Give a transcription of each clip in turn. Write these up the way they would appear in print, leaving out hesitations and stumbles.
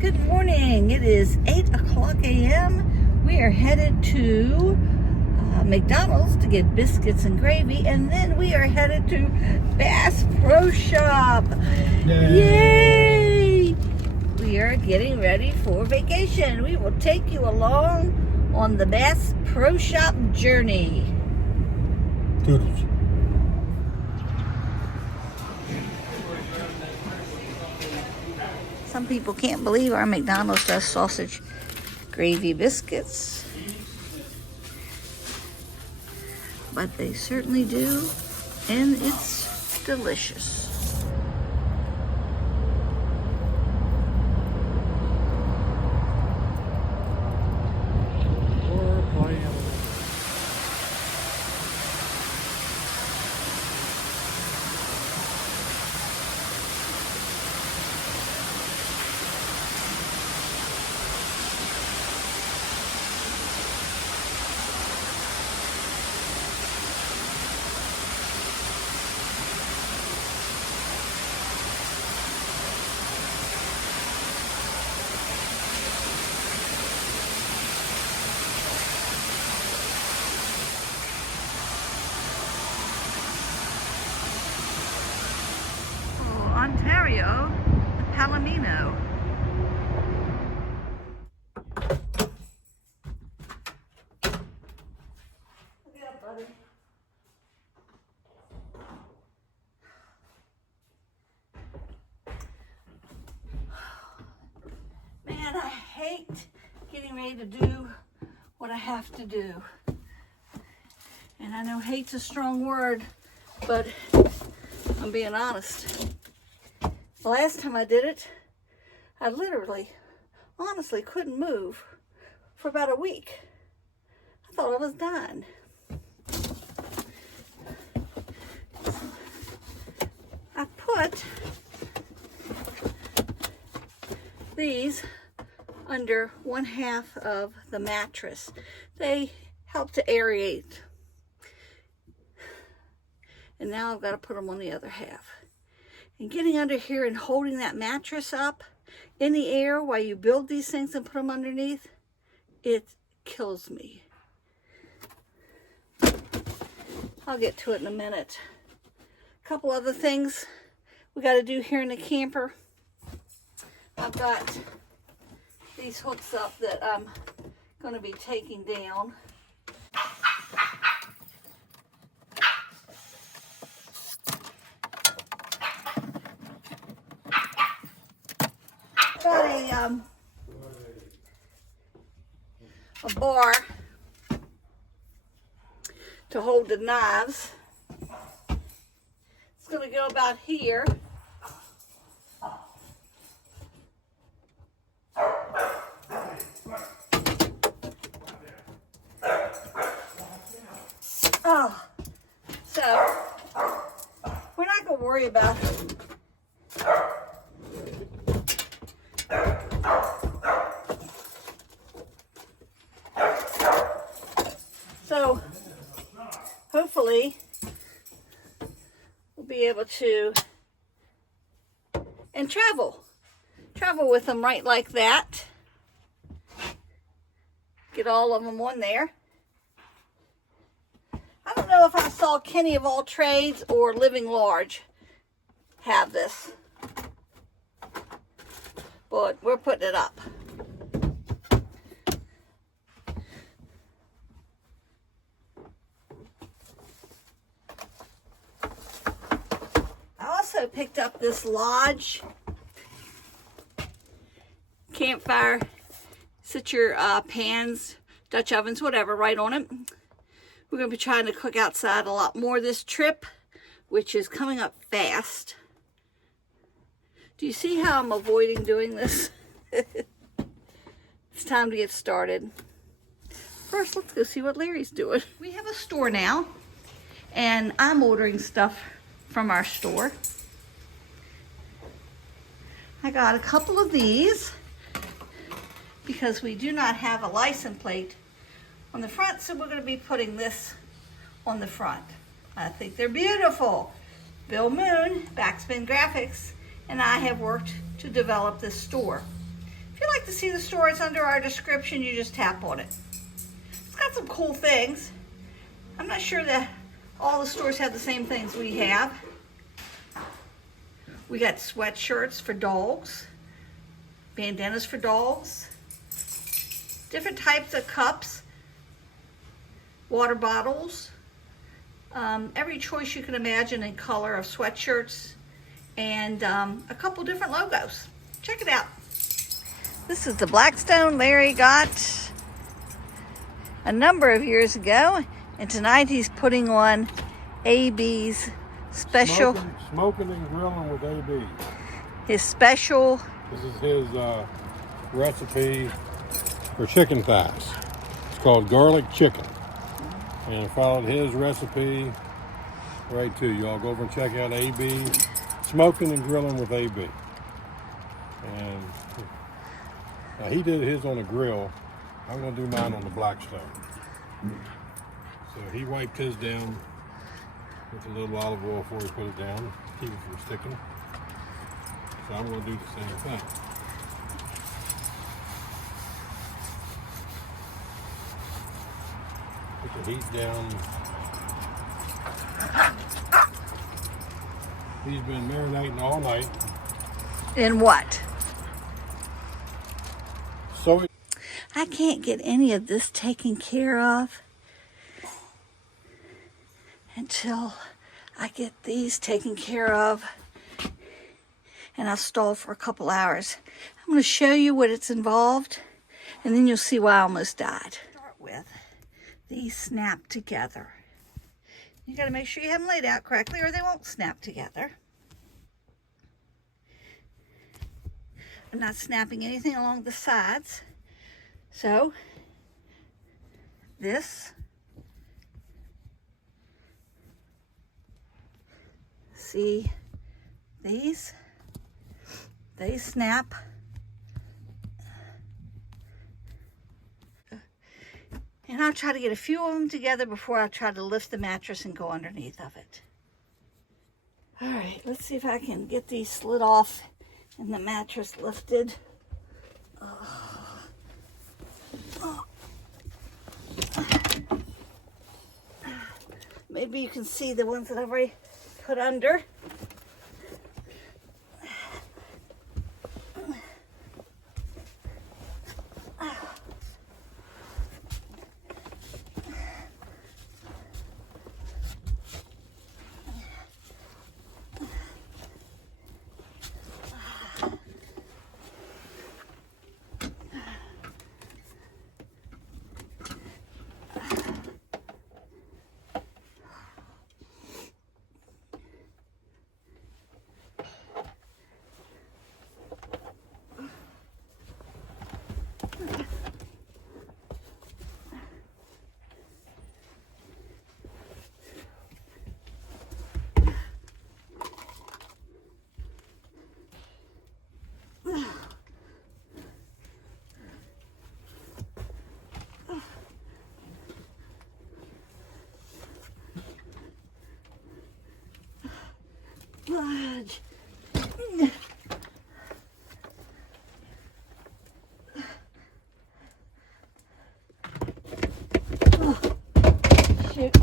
Good morning. It is 8 o'clock a.m. We are headed to McDonald's to get biscuits and gravy, and then we are headed to Bass Pro Shop. Yay! We are getting ready for vacation. We will take you along on the Bass Pro Shop journey. Toodles. Some people can't believe our McDonald's does sausage gravy biscuits, but they certainly do, and it's delicious. Ontario, Palomino. Look up, buddy. Man, I hate getting ready to do what I have to do. And I know hate's a strong word, but I'm being honest. The last time I did it, I literally, honestly couldn't move for about a week. I thought I was done. I put these under 1/2 of the mattress. They help to aerate. And now I've got to put them on the other half. And getting under here and holding that mattress up in the air while you build these things and put them underneath, it kills me. I'll get to it in a minute. A couple other things we got to do here in the camper. I've got these hooks up that I'm going to be taking down. Got a bar to hold the knives. It's going to go about here. Oh, so we're not going to worry about So hopefully we'll be able to and travel with them right like that. Get all of them on there. I don't know if I saw Kenny of All Trades or Living Large have this, but we're putting it up. I picked up this Lodge campfire. Sit your pans, Dutch ovens, whatever, right on it. We're going to be trying to cook outside a lot more this trip, which is coming up fast. Do you see how I'm avoiding doing this? It's time to get started. First, let's go see what Larry's doing. We have a store now, and I'm ordering stuff from our store. I got a couple of these because we do not have a license plate on the front, so we're going to be putting this on the front. I think they're beautiful. Bill Moon, Backspin Graphics, and I have worked to develop this store. If you'd like to see the store, it's under our description. You just tap on it. It's got some cool things. I'm not sure that all the stores have the same things we have. We got sweatshirts for dogs, bandanas for dogs, different types of cups, water bottles, every choice you can imagine in color of sweatshirts, and a couple different logos. Check it out. This is the Blackstone Larry got a number of years ago, and tonight he's putting on AB's special. Smoking and grilling with AB. His special. This is his recipe for chicken thighs. It's called garlic chicken. And I followed his recipe right too. Y'all go over and check out AB. Smoking and grilling with AB. And now he did his on a grill. I'm going to do mine on the Blackstone. So he wiped his down with a little olive oil before he put it down, keep it from sticking. So I'm going to do the same thing. Put the heat down. He's been marinating all night. In what? So I can't get any of this taken care of until I get these taken care of, and I'll stall for a couple hours. I'm going to show you what it's involved, and then you'll see why I almost died. Start with these snap together. You got to make sure you have them laid out correctly or they won't snap together. I'm not snapping anything along the sides. So this, see these, they snap. And I'll try to get a few of them together before I try to lift the mattress and go underneath of it. All right, let's see if I can get these slid off and the mattress lifted. Maybe you can see the ones that I've already put under. Lodge. Oh, shoot.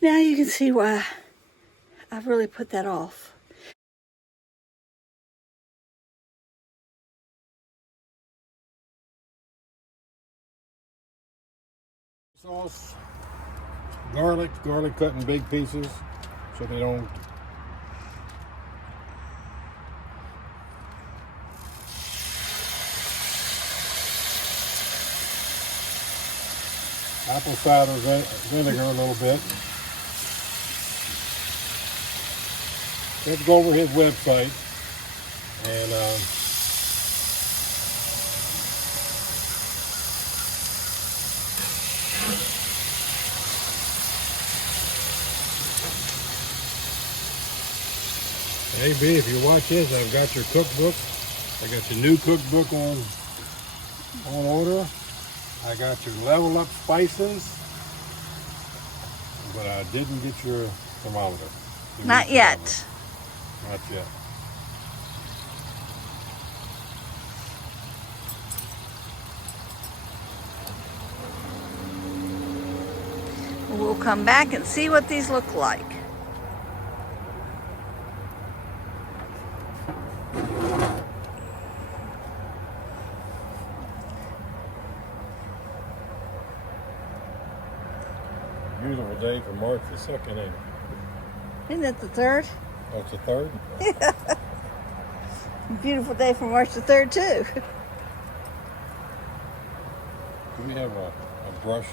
Now you can see why I've really put that off. Sauce, garlic cut in big pieces so they don't. Apple cider vinegar a little bit. Let's go over his website and AB, if you watch this, I've got your cookbook. I got your new cookbook on order. I got your level up spices, but I didn't get your thermometer. Not yet. Not yet. We'll come back and see what these look like. Beautiful day for March the 2nd, ain't it? Isn't it the 3rd? Oh, it's the 3rd? Beautiful day for March the 3rd, too. Do we have a brush?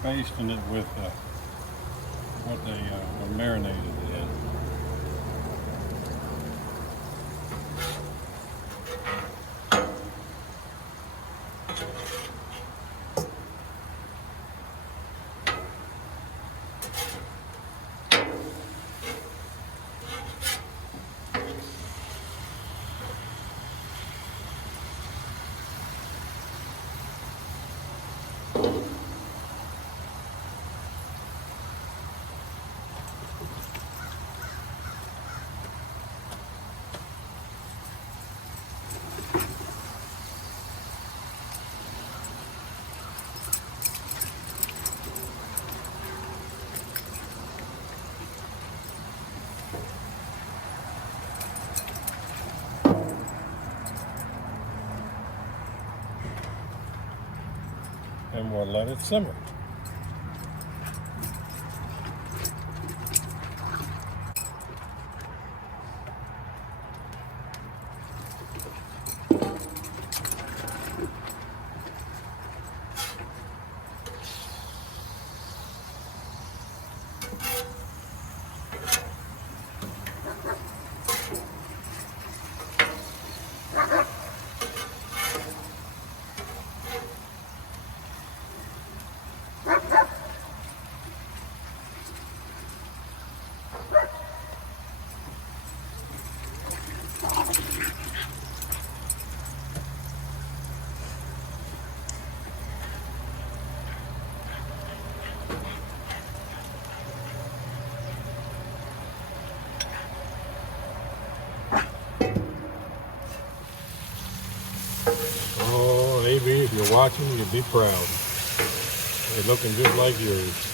Basting it with what they were marinated in. And we'll let it simmer. Oh, AB, if you're watching, you'd be proud. They're looking just like yours.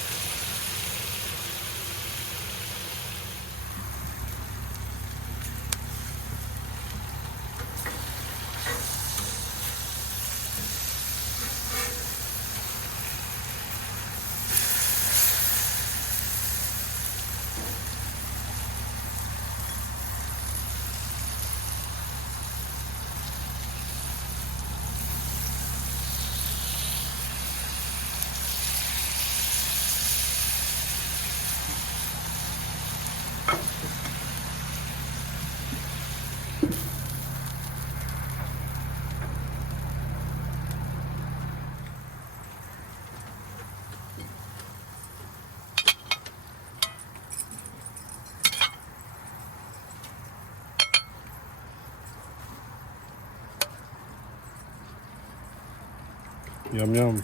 Yum, yum.